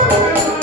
Thank you.